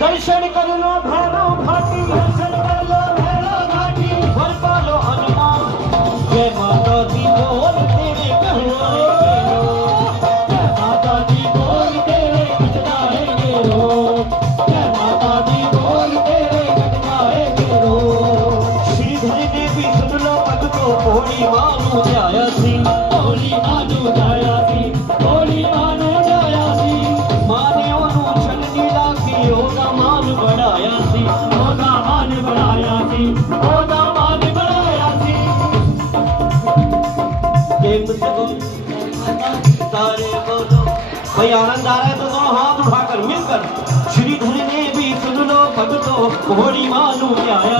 दर्शन कर लो भैरो घाटी, दर्शन कर लो भैरो घाटी, वर पालो हनुमान। जय माता दी बोल तेरे कहलाएंगे लोग, जय माता दी बोल तेरे कहलाएंगे लोग, जय माता दी बोल तेरे कहलाएंगे लोग। श्रीधर ने भी सुन लो भगतो, भोली मानू जाया सी, भोली मानू जाया सी, भोली मानू जाया सी। माने ओनू छलनी लागी ओदा मान बढ़ाया सी, ओदा मान बढ़ाया सी, ओदा मान बढ़ाया सी। प्रेम से बोलो सारे बोलो। भाई आनंद आ रहा है तो दोनों हाथ उठाकर मिलकर श्रीधर ने भी सुन लो भगतो, भोली मानू जाया